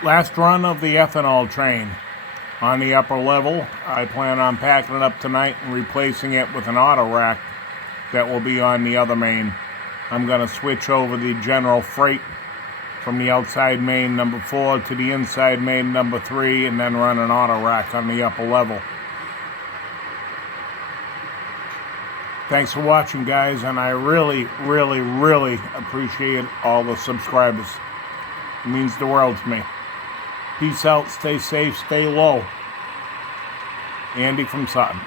Last run of the ethanol train on the upper level. I plan on packing it up tonight and replacing it with an Autorack that will be on the other main. I'm going to switch over the general freight from the outside main number 4 to the inside main number 3 and then run an Autorack on the upper level. Thanks for watching, guys, and I really appreciate all the subscribers. It means the world to me. Peace out, stay safe, stay low. Andy from Sutton.